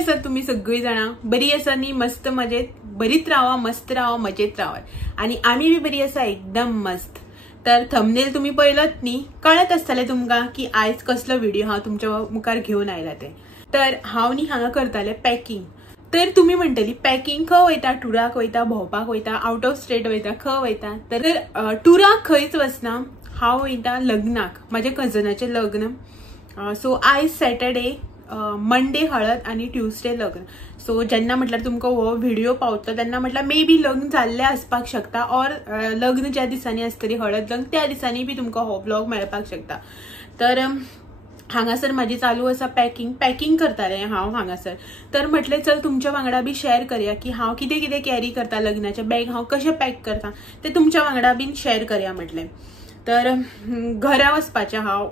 आसात तुम्ही सगळी जाणा? बरी आसा नी? मस्त मजेत? बरीच राहा, मस्त राहा, मजेत राहा. आणि आम्ही बी बरी आसा, एकदम मस्त. तर थंबनेल तुम्ही पळयलत नी, कळत आसतले तुमका की आज कसलो व्हिडिओ हांव तुमच्या मुखार घेऊन आयला ते. तर हांव नी हांगा करताले पॅकिंग. तर तुम्ही म्हणटली पॅकिंग खंय वयता? टुराक वयता, भोंवपाक वयता, आउट ऑफ स्टेट वयता, खंय वयता? तर टुराक खंयच वचना, हांव वयता लग्नाक, माझ्या कजनाचें लग्न. सो आयज सॅटर्डे, मंडे हळद आणि ट्युजडे लग्न. सो जेन्ना म्हटल्यार तुमकां हो व्हिडिओ पावतलो तेन्ना म्हटल्यार मे बी लग्न जाल्लें आसपाक शकता, और लग्न ज्या दिसांनी आसतली हळद लग्न त्या दिसांनी बी तुमकां हो व्लॉग मेळपाक शकता. तर हांगासर माझी चालू आसा पॅकिंग करतालें हांव हांगासर. तर म्हटलें चल तुमच्या वांगडा बी शेअर करूया की हांव कितें कितें कॅरी करता, लग्नाचे बॅग हांव कशें पॅक करता ते तुमच्या वांगडा बीन शेअर करूया म्हटलें. तर घरा वचपाचें हांव.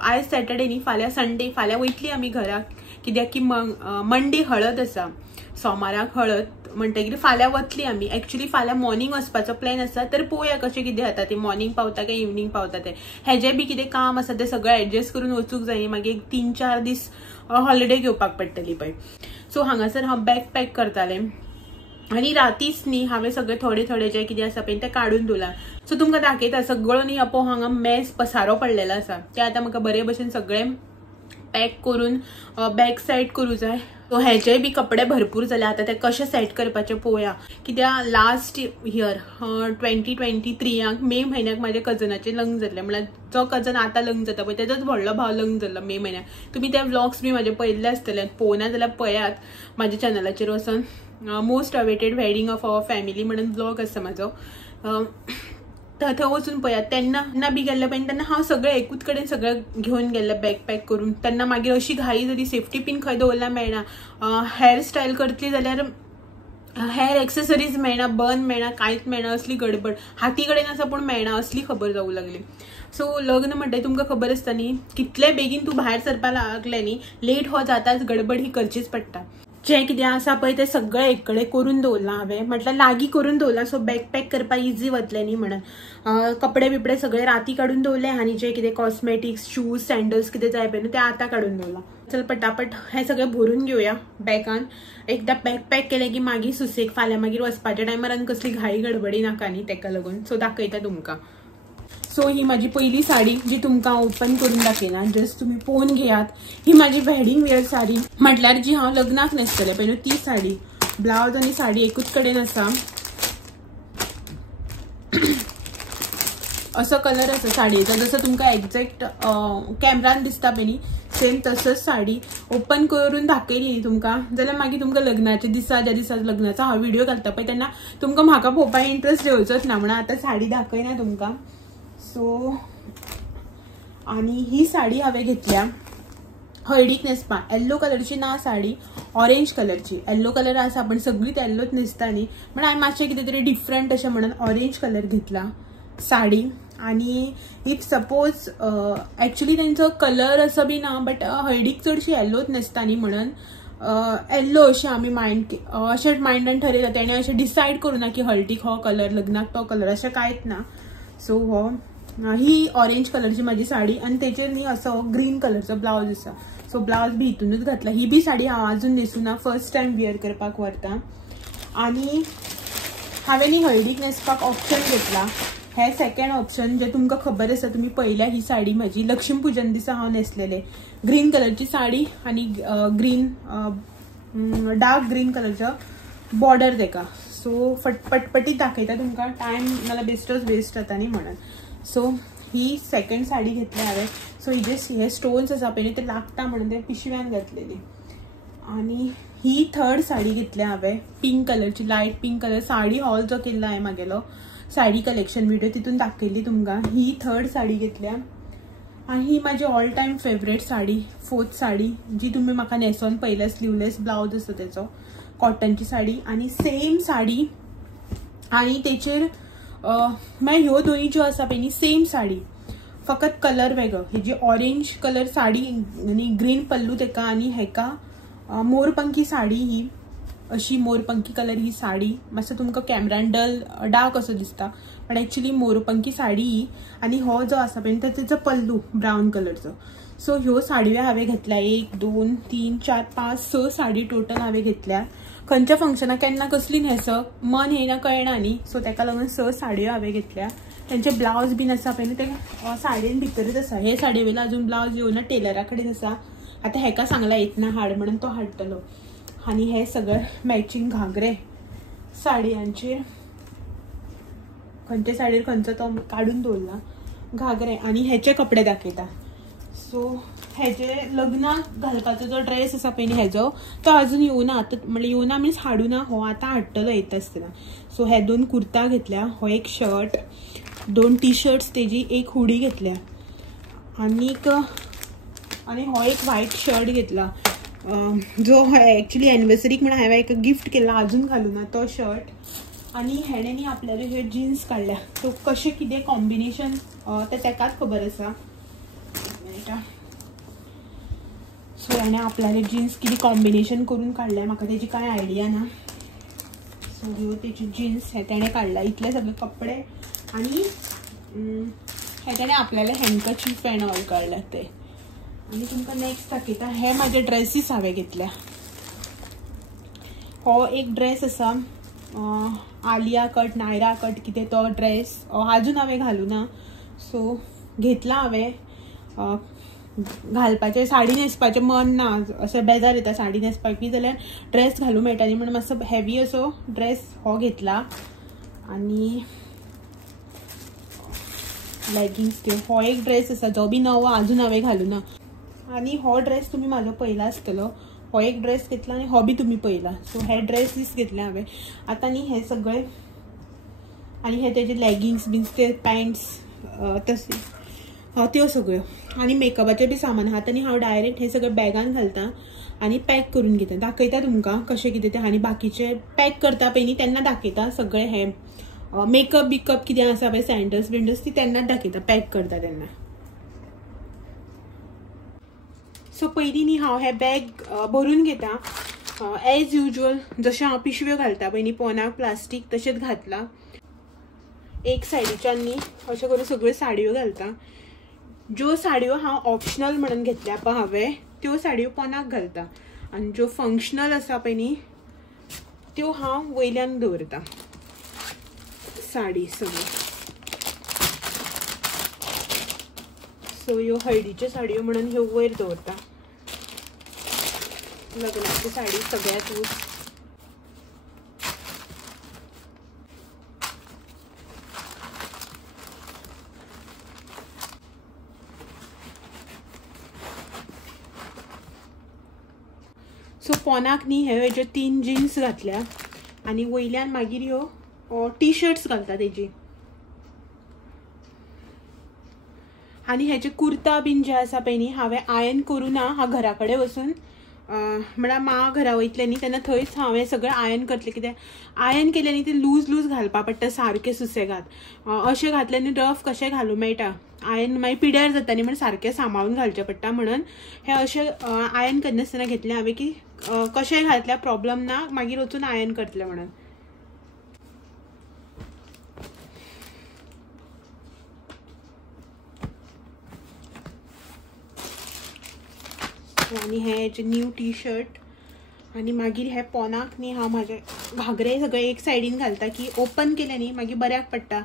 आयज सॅटर्डे न्ही, फाल्यां संडे, फाल्यां वयतली आमी घरा, कित्याक की मंडे हळद आसा, सोमाराक हळद म्हणटकीर फाल्यां वतली आमी. एक्चुअली फाल्यां मॉर्निंग वचपाचो प्लॅन आसा. तर पळोवया कशें कितें जाता ते, मॉर्निंग पावता काय इवनिंग पावता ते. हेजें बी कितें काम आसा ते सगळें एडजस्ट करून वचूंक जाय, मागीर 3-4 दीस हॉलिडे घेवपाक पडटली पळय. सो हांगासर हांव बॅग पॅक करतालें आणि रातीच न्ही हांवें सगळें थोडे जे कितें आसा पळय तें काडून दवरलां. सो तुमकां दाखयता सगळो न्ही पळोव हांगा मेस पसारो पडलेलो आसा, ते आतां म्हाका बरे भशेन सगळें पॅक करून बॅग सेट करूं जाय. सो हेजे बी कपडे भरपूर जाले, आतां ते कशें सेट करपाचें पळोवया. कित्याक लास्ट इयर 2023 मे म्हयन्याक म्हाज्या कजनाचें लग्न जाल्लें. म्हळ्यार जो कजन आतां लग्न जाता पळय तेजोच व्हडलो भाव लग्न जाल्लो मे म्हयन्याक. तुमी ते व्लॉग्स बी म्हाजे पळयल्ले आसतले, पळोवना जाल्यार पळयात म्हाज्या चॅनलाचेर वचून. Most awaited wedding of our family म्हणून ब्लॉग आसा म्हाजो, थंय वचून पळयात. तेन्ना बी गेल्ले पळय तेन्ना हांव सगळें एकूच कडेन सगळें घेवन गेल्लें बॅग पॅक करून. तेन्ना मागीर अशी घाई जाली, सेफ्टी पिन खंय दवरला मेळना, हेअर स्टायल करतली जाल्यार हेअर एक्सेसरीज मेळना, बन मेळना, कांयच मेळना, असली गडबड. हाती कडेन आसा पूण मेळना असली खबर जावूं लागली. सो लग्न म्हणटा तुमकां खबर आसता न्ही, कितले बेगीन तूं भायर सरपाक लागलें न्ही, लेट हो जाताच, गडबड ही करचीच पडटा. जें कितें आसा पळय तें सगळें एक कडेन करून दवरलां हांवें, म्हटल्यार लागीं करून दवरलां. सो बॅग पॅक करपाक इजी वतलें न्ही म्हणून. कपडे बिपडे सगळे राती काडून दवरले आनी जे कितें कॉस्मेटिक्स, शूज, सॅन्डल्स कितें जाय पळय न्हू ते आतां काडून दवरलां. चल पटापट हें सगळें भरून घेवया बॅगान. एकदां बॅग पॅक केलें की मागीर सुसेग, फाल्यां मागीर वचपाच्या टायमार आनी कसली घाई गडबडी नाका न्ही, तेका लागून. सो दाखयता तुमकां. सो ही माझी पहिली साडी जी तुमकां ओपन करून दाखयना, जस्ट तुम्ही पळोवन घेयात. ही माझी वेडिंग वेअर साडी, म्हटल्यार जी हांव लग्नाक न्हेसतलें पळय ती साडी. ब्लाउज आनी साडी एकूच कडेन आसा. असो कलर आसा साडयेचो, जसो तुमकां एक्झॅक्ट कॅमेरान दिसता पळय न्ही सेम तसोच साडी. ओपन करून दाखयली न्ही तुमकां जाल्यार मागीर तुमकां लग्नाच्या दिसा, ज्या दिसा लग्नाचो हांव व्हिडिओ घालता पळय तेन्ना तुमकां म्हाका पळोवपाक इंट्रस्ट येवचोच ना, म्हणून आतां साडी दाखयना तुमकां. सो आणि ही साडी हांवें घेतल्या हळदीक न्हेसपाक. येल्लो कलरची ना साडी, ऑरेंज कलरची. येल्लो कलर आसा पण सगळीच येल्लोच न्हेसता न्ही, म्हणून हांवें मातशें कितें तरी डिफरंट अशें म्हणून ऑरेंज कलर घेतला साडी. आणि इफ सपोज एक्चुअली तेंचो कलर असो बी ना, बट हळदीक चडशी येल्लोच न्हेसता न्ही म्हणून येल्लो अशें आमी मायंडान ठरयला. तेणें अशें डिसायड करूं ना की हळदीक हो कलर, लग्नाक तो कलर, अशें कांयच ना. सो हो ही ऑरेंज कलरची माझी साडी आणि तेचेर न्ही असो ग्रीन कलरचो ब्लाउज आसा. सो ब्लाउज बी हितूनच घातला. ही बी साडी हांव अजून न्हेसूं ना, फर्स्ट टायम वियर करपाक व्हरता. आणि हांवें न्ही हळदीक न्हेसपाक ऑप्शन घेतला. हे सेकंड ऑप्शन जे तुमकां खबर आसा, तुमी पळयल्या ही साडी माझी लक्ष्मी पुजन दिसा हांव न्हेसलेलें. ग्रीन कलरची साडी आणि ग्रीन डार्क ग्रीन कलरचो बॉर्डर तेका. सो पटपटीत दाखयता तुमकां, टायम नाल्यार बेस्टच वेस्ट जाता न्ही म्हणून. सो ही सेकंड साडी घेतली हांवें. सो हे स्टोन्स आसा पळय ते लागता म्हणून ते पिशव्यान घातलेली. आणि ही थर्ड साडी घेतली हांवें पिंक कलरची, light pink colour. Sari hall जो केल्लो हांवें म्हागेलो साडी कलेक्शन व्हिडिओ तितून दाखयली तुमकां. ही थर्ड साडी घेतल्या. आणि ही माझी all time favourite sari, fourth sari, जी तुम्ही म्हाका न्हेसोन पळयल्या. स्लीवलेस ब्लाउज आसा तेचो, कॉटनची साडी आणि सेम साडी. आणि तेचेर मागीर ह्यो दोनी ज्यो आसा पळय न्ही सेम साडी, फकत कलर वेगळो. ही जी ऑरेंज कलर साडी आणि ग्रीन पल्लू तेका, आणि हेका मोरपंखी साडी ही. अशी मोरपंखी कलर ही साडी मातसो तुमकां कॅमेरान डार्क असो दिसता पण एक्चुअली मोरपंखी साडी ही आणि हो जो आसा पळय त्याचो पल्लू ब्राऊन कलरचो. सो ह्यो साडयो हांवें घेतल्या 1 2 3 4 5 6 साडी टोटल हांवें घेतल्या. खंयच्या फंक्शनाक केन्ना कसली न्हेसप मन येना कळना न्ही, सो ताका लागून 6 साडयो हांवें घेतल्या. त्यांचे ब्लाउज बीन आसा पळय ते साडयेन भितरच आसा. हे साडये वयलो अजून ब्लाउज येवना, टेलरा कडेन आसा. आता हेका सांगला येतना हाड म्हणून तो हाडटलो. आणि हे सगळं मॅचिंग घागरे साडयांचेर खंयचे साडयेर खंयचो तो काढून दवरला घागरे. आणि हेचे कपडे दाखयता. सो हेजे लग्नाक घालपाचो जो ड्रेस आसा पळय हेजो तो अजून येवना. आतां म्हणजे येवना मीन्स हाडूना, हो आतां हाडटलो येता आसतना. सो हे 2 कुर्ता घेतल्या, हो एक शर्ट, 2 टी शर्ट्स तेजी, एक हुडी घेतल्या आणि हो एक व्हाईट शर्ट घेतला जो ॲक्च्युली एनिवर्सरीक म्हणून हांवें एक गिफ्ट केला अजून घालूना तो शर्ट. आणि हेणेनी आपल्याला हे जीन्स काढल्या. तो कशें कितें कॉम्बिनेशन ते तेकाच खबर आसा. सो हेणे आपल्याला जीन्स कितें कॉम्बिनेशन करून काढल्या म्हाका तेजी कांय आयडिया ना. सो ह्यो तेजी जीन्स हे तेणे काढला. इतले सगळे कपडे आणि हे तेणे आपल्याला हँडकचीफ एंड ऑल काढला ते. आणि तुमकां नेक्स्ट दाखयता हे माझे ड्रेसीस हांवें घेतल्या. हो एक ड्रेस आसा आलिया कट नायरा कट कितें तो ड्रेस अजून हांवें घालूना. सो घेतला हांवें. घालपाचें साडी न्हेसपाचें मन ना, अशें बेजार येता साडी न्हेसपाक बी जाल्यार ड्रेस घालूं मेळटा न्ही म्हणून मातसो हेवी असो ड्रेस हो घेतला. आणि लेगिंग्स त्यो हो एक ड्रेस आसा जो बी नवो अजून हांवें घालूना. आणि हो ड्रेस तुम्ही म्हाजो पयला आसतलो. हो एक ड्रेस घेतला आणि हो बी तुम्ही पयला. सो हे ड्रेसीस घेतले हांवें. आतां न्ही हे सगळे आणि हे तेजे लेगिंग्स बीन्स ते पॅन्ट्स तशें त्यो सगळ्यो आणि मेकअपाचें बी सामान आहा. आनी हांव डायरेक्ट हे सगळें बॅगान घालता आणि पॅक करून घेता. दाखयता तुमकां कशें कितें तें. आनी बाकीचे पॅक करता पळय न्ही तेन्ना दाखयता सगळे हे मेकअप बिकअप कितें आसा पळय सॅन्डल्स बिंडल्स ती तेन्नाच दाखयता पॅक करता तेन्ना. सो पयलीं न्ही हांव हे बॅग भरून घेता एज युजल. जशें हांव पिशव्यो घालता पळय न्ही पोनाक प्लास्टीक तशेंच घातला. एक सायडीच्यान न्ही अशें करून सगळ्यो साडयो घालता. ज्यो साडयो हांव ऑप्शनल म्हणून घेतल्या पळय हांवें त्यो साडयो पोनाक घालता. आनी ज्यो फंक्शनल आसा पळय न्ही त्यो हांव वयल्यान दवरता साडी सगळ्यो. सो ह्यो हळदीच्यो साडयो म्हणून ह्यो वयर दवरता. लग्नाची साडी सगळ्यात यूज. सो पोनाक न्ही ह्यो 3 जीन्स घातल्या आणि वयल्यान मागीर ह्यो टी शर्ट्स घालता तेजी. आणि हेचे कुर्ता बीन जे आसा पळय न्ही हांवें आयन करूना. हांव घरा कडेन वचून म्हळ्यार मा घरा वयतलें न्ही तेन्ना थंयच हांवें सगळें आयन करतलें. कित्याक आयन केलें न्ही ते लूज लूज घालपा पडटा सारकें सुसेगाद. अशें घातलें न्ही रफ कशें घालूं मेळटा. आयन मागीर पिड्यार जाता न्ही म्हण सारकें सांबाळून घालचें पडटा. म्हणून हे अशें आयन करनासतना घेतलें हांवें की कशेंय घातल्यार प्रॉब्लम ना मागीर वचून आयन करतलें म्हणून. आणि हे न्यू टी शर्ट आणि मागीर हे पोनाक न्ही हांव म्हाजे घागरे सगळे एक सायडीन घालता की ओपन केले न्ही मागीर बऱ्याक पडटा.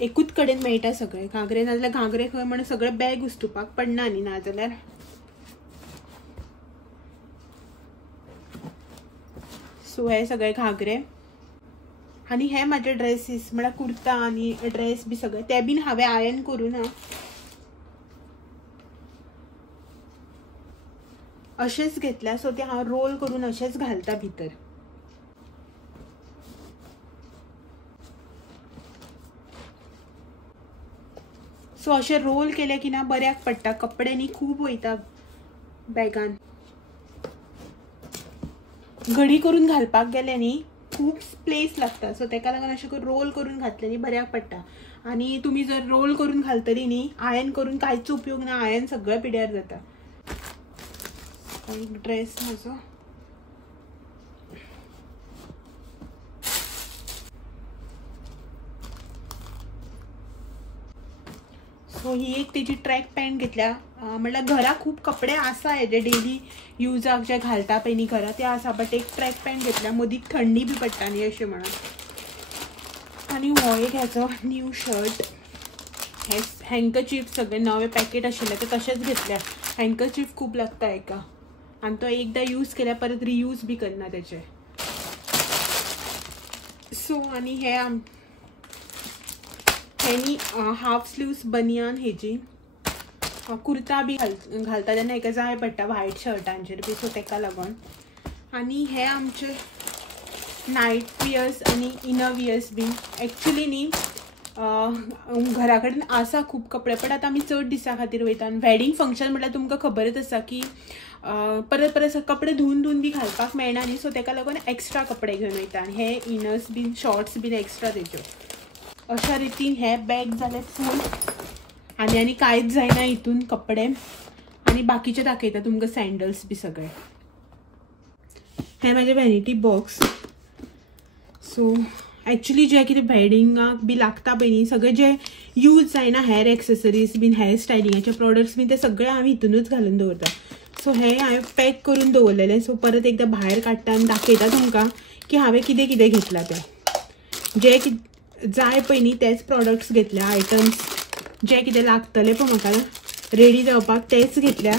एकूच कडेन मेळटा सगळे घागरे. नाजाल्यार घागरे खंय म्हणून सगळे बॅग हुसतुपाक पडना न्ही नाजाल्यार. सो हे सगळे घागरे आणि हे म्हाजे ड्रेसीस म्हळ्यार कुर्ता आणि ड्रेस बी सगळे ते बीन हांवें आयन करूना. अशेंच घेतल्या. सो ते हांव रोल करून अशेंच घालता भितर. सो अशें रोल केले की ना बऱ्याक पडटा. कपडे न्ही खूब वयता बॅगान. घडी करून घालपाक गेले न्ही खूब प्लेस लागता. सो तेका लागून अशें करून रोल करून घातले न्ही बऱ्याक पडटा. आणि तुम्ही जर रोल करून घालतली न्ही आयन करून कांयच उपयोग ना. आयन सगळें पिड्यार जाता. एक ड्रेस म्हाजो सो ही एक तेजी ट्रॅक पॅन्ट घेतल्या. म्हणल्यार घरा खूप कपडे आसा जे डेली युजाक जे घालता पळय न्ही घरा ते आसा, बट एक ट्रॅक पॅन्ट घेतल्या. मदीं थंडी बी पडटा न्ही अशें म्हणून. आनी हो एक ह्याचो न्यू शर्ट. हे हँकरचीफ सगळे नवे पॅकेट आशिल्ले ते तशेंच घेतल्या. हँकरचीफ खूब लागता हेका आनी तो एकदां यूज केल्या परत रियूज बी करना तेचे. सो आनी हेनी हाफ स्लीव्स बनियान हेजी कुर्ता बी घालता तेन्ना हेका जाय पडटा व्हायट शर्टांचेर बी, सो तेका लागून. आनी हे आमचे नायट वियर्स आनी इनर वियर्स बी. एक्चुली न्ही घरा कडेन आसा खूब कपडे, बट आतां आमी चड दिसा खातीर वयता. वेडिंग फंक्शन म्हटल्यार तुमकां खबरच आसा की परत परत कपडे धुवन बी घालपाक मेळना न्ही, सो तेका लागून एक्स्ट्रा कपडे घेवन वयता. आनी हे इनर्स बीन शॉर्ट्स बीन एक्स्ट्रा तेज्यो. अशा रितीन हे बॅग जाले फूल. आनी कांयच जायना हितून कपडे. आनी बाकीचे दाखयता तुमकां सँडल्स बी सगळे. हे म्हाजे वॅनिटी बॉक्स. सो एक्चुली जे कितें वेडिंगाक बी लागता पळय न्ही सगळे जे यूज जायना हेअर एक्सेसरीज बीन हेअर स्टायलिंगाचे प्रोडक्ट्स बीन ते सगळे हांव हितूनच घालून दवरता. सो हे हांवें पॅक करून दवरलेले. सो परत एकदां भायर काडटा आनी दाखयता तुमकां की हांवें कितें कितें घेतलां तें. जे जाय पळय न्ही तेच प्रोडक्ट्स घेतल्या. आयटम्स जे कितें लागतले पळय म्हाका रेडी जावपाक तेच घेतल्या.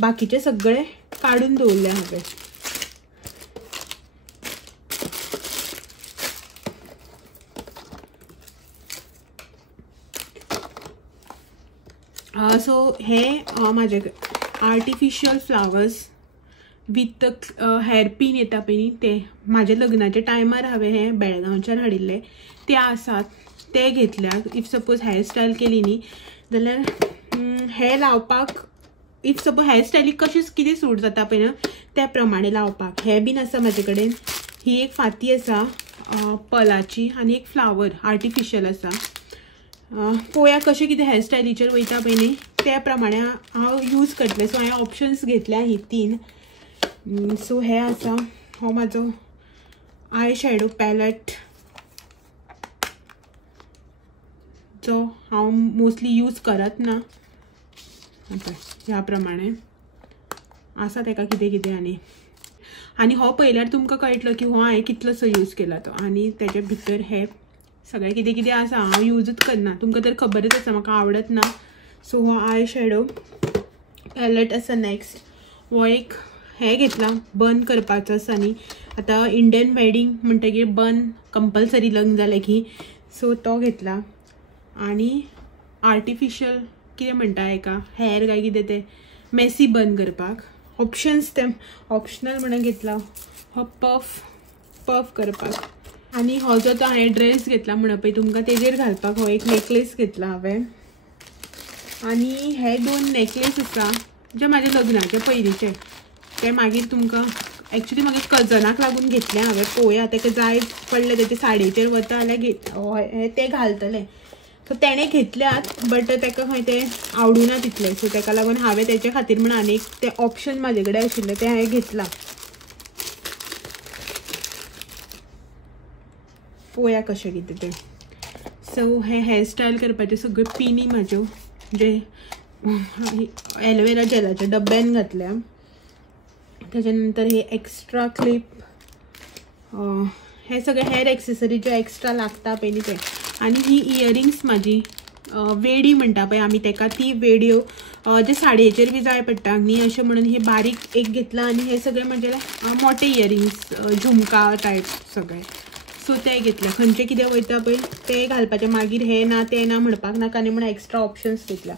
बाकीचे सगळे काडून दवरले हांवें. सो हे म्हाजे artificial flowers with hair pin येता पळय न्ही ते म्हाजे लग्नाच्या टायमार हांवें हे बेळगांवच्यान हाडिल्ले ते आसात ते घेतल्या. इफ सपोज हेअर स्टायल केली न्ही जाल्यार हे लावपाक इफ सपोज हेअर स्टायलीक कशें कितें सूट जाता पळय ना त्या प्रमाणे लावपाक. हे बीन आसा म्हाजे कडेन. ही एक फाती आसा पलाची आनी एक फ्लावर आर्टिफिशियल आसा. पळोवया कशें कितें हेअर स्टायलीचेर वयता पळय न्ही त्या प्रमाणे हांव यूज करतलें. सो हांवें ऑप्शन्स घेतल्या ही 3. सो हे आसा हो म्हाजो आय शॅडो पॅलेट जो हांव मोस्टली यूज करत ना. आतां ह्या प्रमाणे आसा तेका कितें कितें आनी हो पळयल्यार तुमकां कळटलो की हो हांवें कितलोसो यूज केला तो. आनी तेजे भितर हे सगळें कितें कितें आसा हांव यूजच करना. तुमकां तर खबरच आसा म्हाका आवडत ना. सो हो आय शॅडो पॅलेट आसा. नेक्स्ट हो एक हे घेतला बन करपाचो आसा न्ही. आतां इंडियन वेडिंग म्हणटकीर बन कंपल्सरी लग्न जालें की. सो तो घेतला. आनी आर्टिफिशियल कितें म्हणटा हेका हेअर काय कितें ते मेसी बन करपाक ऑप्शन्स ते ऑप्शनल म्हणून घेतला. हो पफ करपाक. आनी हो जो तो हांवें ड्रेस घेतला म्हणून पळय तुमकां तेजेर घालपाक हो एक नेकलेस घेतला हांवें. आनी हे 2 नेकलेस आसा जे म्हाजे लग्नाचे पयलींचे ते मागीर तुमकां एक्चुली म्हाका कजनाक लागून घेतले हांवें. पळोवया तेका जाय पडले तेजे साडयेचेर वता जाल्यार ते घालतले. सो तेणें घेतल्यात बट तेका खंय ते आवडुना तितले. सो तेका लागून हांवें तेचे खातीर म्हणून आनी एक ते ऑप्शन म्हाजे कडेन आशिल्ले ते हांवें घेतला. पळोवया कशें कितें तें. सो हे हेअर स्टायल करपाचे सगळे पिनी म्हाज्यो जे एलोवेरा जेलाच्या डब्यान घातल्या. त्याच्या नंतर हे एक्स्ट्रा क्लिप हे सगळे हेअर एक्सेसरी जे एक्स्ट्रा लागता पळय न्ही ते. आनी ही इयरिंग्स म्हाजी वेडी म्हणटा पळय आमी तेका ती वेड्यो जे साडयेचेर बी जाय पडटा न्ही अशें म्हणून हे बारीक एक घेतला. आनी हे सगळे म्हणजे मोठे इयरिंग्स झुमका टायप सगळे. सो ते घेतले. खंयचे कितें वयता पळय ते घालपाचें. मागीर हे ना ते ना म्हणपाक नाका आनी म्हणून एक्स्ट्रा ऑप्शन्स घेतल्या.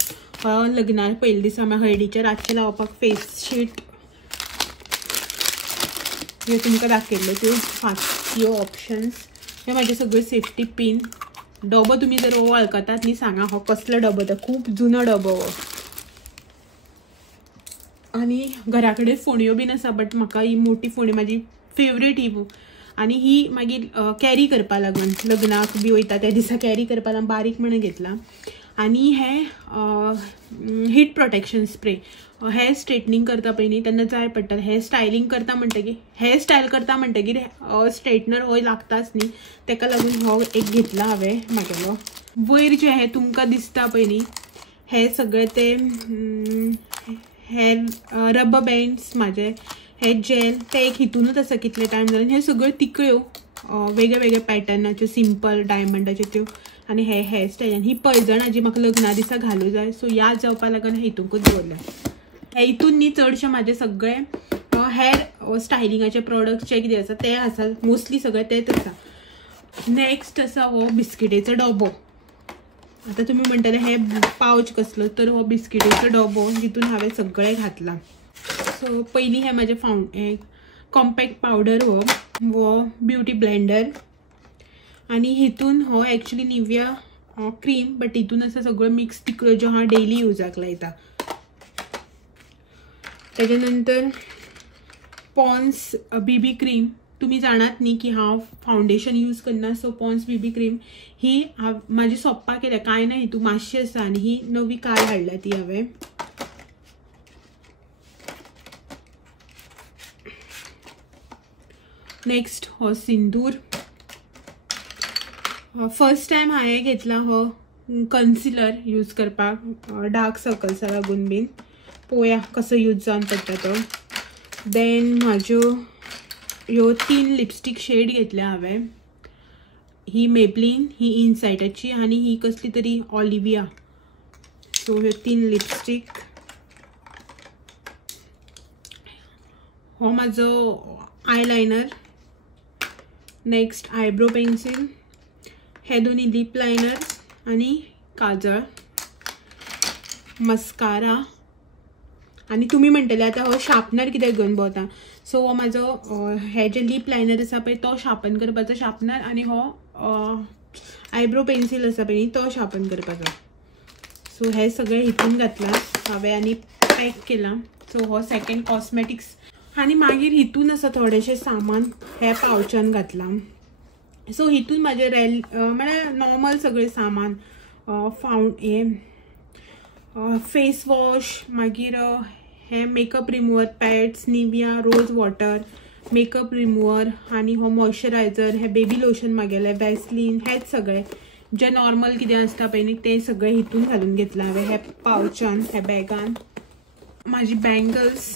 लग्नार पयले दीस हांवें हळदीचे रातचे लावपाक फेस शीट ह्यो तुमकां दाखयल्ल्यो त्यो ह्यो ऑप्शन्स. हे म्हाजे सगळे सेफ्टी पिन. डबो तुमी जर हो वळखतात न्ही सांगा हो कसलो डबो तो. खूब जुनो डबो हो. आनी घरा कडेन फोण्यो बीन आसा बट म्हाका ही मोठी फोणी म्हाजी फेवरेट ही. आनी ही मागीर कॅरी करपा लागून लग्नाक बी वयता त्या दिसा कॅरी करपा लागून बारीक म्हणून घेतला. आनी हे heat protection spray hair straightening करता पळय न्ही तेन्ना जाय पडटा. हेअर स्टायलिंग करता म्हणटकीर हेअर स्टायल करता म्हणटकीर स्ट्रेटनर हो लागताच न्ही. तेका लागून हो एक घेतला हांवें म्हागेलो. वयर जे हे तुमकां दिसता पळय न्ही हे सगळे ते हेर रबर बँड्स माझे हे जेल ते एक हितूनच आसा कितले टायम जावन हे सगळे तिकळ्यो वेगळे वेगळे पॅटर्नाच्यो सिंपल डायमंडाच्यो त्यो आनी हे हेअरस्टायल ही पैजणां जी म्हाका लग्ना दिसा घालूं जाय सो याद जावपा लागून हितूंकूच दवरल्या. हे हितून न्ही चडशे म्हाजे सगळे हेअर स्टायलिंगाचे प्रोडक्ट्स जे कितें आसा ते आसा मोस्टली सगळे तेच आसा. नेक्स्ट आसा हो बिस्किटेचो डबो. आता तुम्ही म्हणटले हे पाउच कसलो तर हो बिस्किटेचो डबो जितून हांवें सगळें घातलां. सो पयलीं हे म्हाजे कॉम्पॅक्ट पावडर हो ब्युटी ब्लेंडर आनी हितून हो एक्चुअली निव्हिया क्रीम बट हितून आसा सगळं मिक्स तिकळ्यो ज्यो हांव डेली युजाक लायता. तेजे नंतर पॉन्स बीबी क्रीम. तुम्ही जाणात न्ही की हांव फावंडेशन यूज करना सो पॉन्स बीबी क्रीम ही म्हाजी सोप्पा केल्या कांय ना हितून मातशी आसा आनी ही नवी काल हाडल्या ती हांवें. नेक्स्ट हो सिंदूर. फर्स्ट टायम हांवें घेतला हो कन्सिलर यूज करपाक डार्क सर्कल्सा लागून बीन. पळोवया कसो यूज जावन पडटा तो. देन म्हाज्यो ह्यो 3 लिपस्टिक शेड घेतल्या हांवें. ही मेबलिन ही इनसायटाची आनी ही कसली तरी ऑलिविया. सो ह्यो 3 लिपस्टिक. हो म्हाजो आयलायनर. Next eyebrow pencil. हे दोन्ही लिप लायनर्स आनी काजळ. मस्कारा आनी तुमी म्हणटले आतां हो शार्पनर कित्याक घेवन भोंवता. सो हो म्हाजो हे जे लिप लायनर आसा पळय तो शार्पन करपाचो शार्पनर आनी हो आयब्रो पेन्सिल आसा पळय तो शार्पन करपाचो. सो हे सगळे हितून घातला हांवें आनी पॅक केला. सो हो सेकंड कॉस्मेटिक्स आनी मागीर हितून आसा थोडेशे सामान हे पावचान घातला. सो हितून म्हाजे म्हळ्यार नॉर्मल सगळे सामान हे फेस वॉश मागीर हे makeup remover pads Nivea rose water makeup remover आनी हो मॉइश्चरायझर हे बेबी लोशन मागेले वॅसलीन हेच सगळे जे नॉर्मल कितें आसता पळय न्ही ते सगळे हितून घालून घेतला हांवें हे पावचान हे बॅगान. म्हाजी बँगल्स.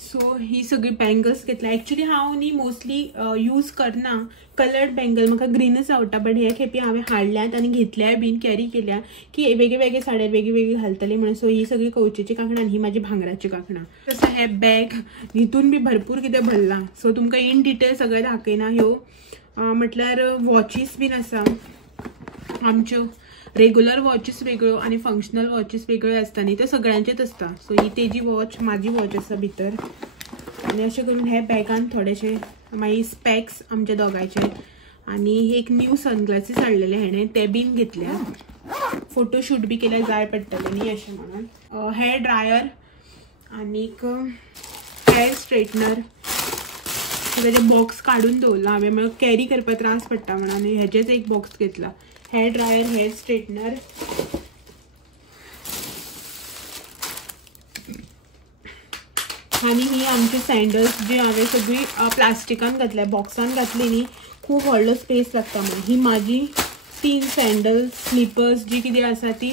सो ही सगळी बँगल्स घेतल्या. एक्चुअली हांव न्ही मोस्टली यूज करना कलर्ड बँगल म्हाका ग्रीनच आवडटा बट हे खेपे हांवें हाडल्यात आनी घेतल्याय बीन कॅरी केल्या की वेगळे वेगळे साड्यार वेगळी वेगळी घालतली म्हणून. सो ही सगळी कवचेची कांकणां आनी ही म्हाजी भांगराची कांकणां. तसं हे बॅग हितून बी भरपूर कितें भरलां. सो तुमकां इन डिटेल सगळें दाखयना. ह्यो म्हटल्यार वॉचीस बीन आसा आमच्यो रेग्युलर वॉचीस वेगळ्यो आनी फंक्शनल वॉचीस वेगळ्यो आसता न्ही त्यो सगळ्यांचेच आसता. सो ही तेजी वॉच म्हाजी वॉच आसा भितर आनी अशें करून हे बॅगान थोडेशे मागीर स्पॅक्स आमचे दोगांयचे आनी एक न्यू सनग्लासीस हाडलेले हेणें ते बीन घेतल्या. फोटोशूट बी केल्यार जाय पडटलें न्ही अशें म्हणून. हेअर ड्रायर आनीक हेअर स्ट्रेटनर. तेजे बॉक्स काडून दवरला हांवें म्हळ्यार कॅरी करपाक त्रास पडटा म्हणून आनी हेजेच एक बॉक्स घेतला. हेअर ड्रायर हेअर स्ट्रेटनर आनी ही आमची सँडल्स जी हांवें सगळी प्लास्टिकान घातल्या बॉक्सान घातली न्ही खूब व्हडलो स्पेस लागता म्हणून. ही म्हाजी 3 सँडल्स स्लिपर्स जी कितें आसा ती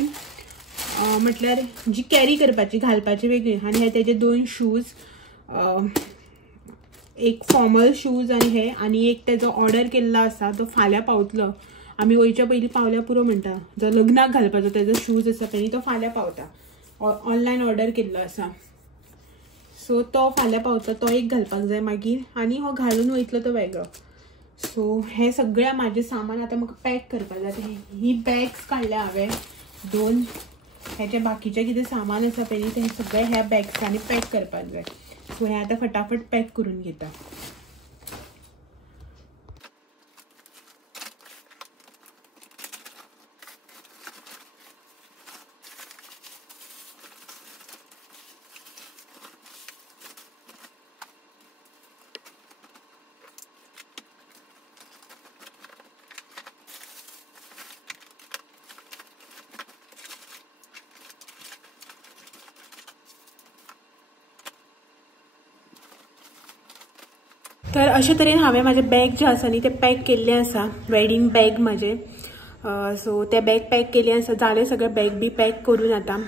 म्हटल्यार जी कॅरी करपाची घालपाची वेगळी आनी हे तेजे 2 शूज एक फॉर्मल शूज आनी हे आनी एक तेजो ऑर्डर केल्लो आसा तो फाल्यां पावतलो. आमी वयच्या पयलीं पावल्या पुरो म्हणटा. जो लग्नाक घालपाचो तेजो शूज आसा पळय तो फाल्यां पावता. ऑनलायन ऑर्डर केल्लो आसा सो तो फाल्यां पावता. तो एक घालपाक जाय मागीर आनी हो घालून वयतलो तो वेगळो. सो हे सगळें म्हाजें सामान आतां म्हाका पॅक करपाक जाय. ही बॅग्स काडल्या हांवें 2. हेजे बाकीचें कितें सामान आसा पळय तें सगळें ह्या बॅग्सांनी पॅक करपाक जाय. सो हें आतां फटाफट पॅक करून घेता. तर अशे तरेन हांवें म्हाजे बॅग जे आसा न्ही ते पॅक केल्ले आसा. वेडिंग बॅग म्हाजे सो ते बॅग पॅक केली आनी जालें सगळें बॅग बी पॅक करून आतां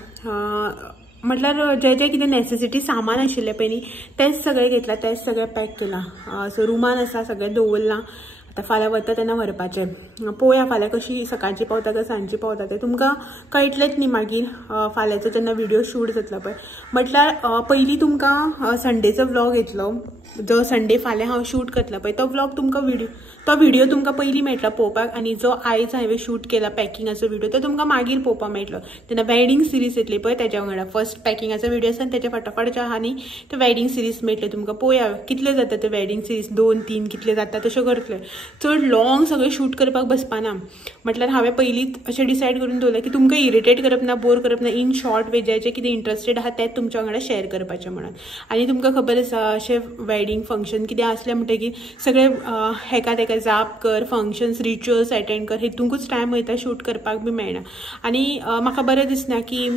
म्हटल्यार जे जे कितें नेसेसिटी सामान आशिल्लें पयलीं तेच सगळें घेतलां, तेच सगळें पॅक केलां. सो रुमान आसा सगळें दवरलां. आतां फाल्यां वता तेन्ना व्हरपाचें. पळोवया फाल्यां कशी सकाळची पावता काय सांजची पावता तें तुमकां कळटलेंच न्ही मागीर फाल्यांचो जेन्ना व्हिडिओ शूट जातलो पळय. म्हटल्यार पयलीं तुमकां संडेचो व्लॉग येतलो, जो संडे फाल्यां हांव शूट करतलो पळय तो व्लॉग तुमकां तो व्हिडिओ तुमकां पयलीं मेळटलो पळोवपाक, आनी जो आयज हांवें शूट केला पॅकिंगाचो व्हिडिओ तो तुमकां मागीर पळोवपाक मेळटलो. तेन्ना वेडिंग सिरीज येतली पळय तेच्या वांगडा फर्स्ट पॅकिंगाचो व्हिडिओ आसा आनी तेच्या फाटोफाट जे आहा न्ही ते वेडिंग सिरीज मेळटले तुमकां. पळोवया कितले जाता ते वेडिंग सिरीज, 2-3 कितले जाता तशें करतले. चड लॉंग सगळें शूट करपाक बसपाना. म्हटल्यार हांवें पयलींच अशें डिसायड करून दवरलें की तुमकां इरिटेट करप ना, बोर करप ना. इन शॉर्ट वे जे कितें इंट्रस्टेड आहा तेच तुमच्या वांगडा शेअर करपाचें म्हणून. आनी तुमकां खबर आसा अशें वेडिंग फंक्शन कितें आसलें म्हणटकीर सगळें हेका तेका जाप कर, फंक्शन्स रिच्युअल्स अटेंड कर, हितूंकूच टायम वयता, शूट करपाक बी मेळना. आनी म्हाका बरें दिसना की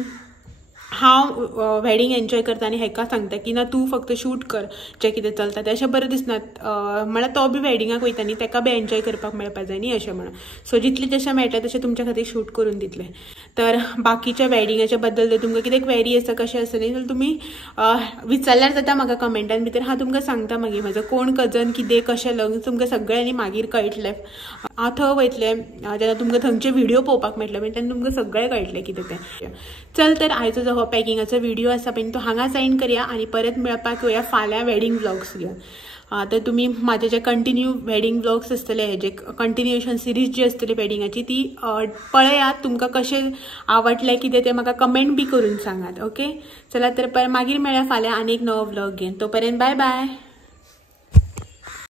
हांव वेडिंग एन्जॉय करता आनी हेका सांगता की ना तूं फक्त शूट कर जें कितें चलता तें. अशें बरें दिसना. म्हळ्यार तो बी वेडिंगाक वयता न्ही तेका बी एन्जॉय करपाक मेळपा जाय न्ही अशें म्हणून. सो जितलें जशें मेळटा तशें तुमच्या खातीर शूट करून दितलें. तर बाकीच्या वेडिंगाच्या बद्दल जर तुमकां कितें क्वेरी आसा कशें आसा न्ही जाल्यार तुमी विचारल्यार जाता म्हाका कमेंटान भितर. हांव तुमकां सांगता मागीर म्हजो कोण कजन कितें कशें लग्न तुमकां सगळ्यांनी मागीर कळटलें. हांव थंय वयतलें जेन्ना तुमकां थंयचे व्हिडिओ पळोवपाक मेळटले मागीर तेन्ना तुमकां सगळें कळटलें कितें तें. चल तर आयचो जो हो पॅकिंगाचो व्हिडिओ आसा पळय तो हांगा सायन करया आनी परत मेळपाक येवया फाल्यां वेडिंग व्लॉग्स घेवन. तर तुमी म्हाजे जे कंटिन्यू वेडिंग व्लॉग्स आसतले हेजे कंटिन्युएशन सिरीज जी आसतली वेडिंगाची ती पळयात. तुमकां कशें आवडलें कितें तें म्हाका कमेंट बी करून सांगात. ओके चला तर मागीर मेळया फाल्यां आनी एक नवो व्लॉग घेवन. तोपर्यंत बाय बाय.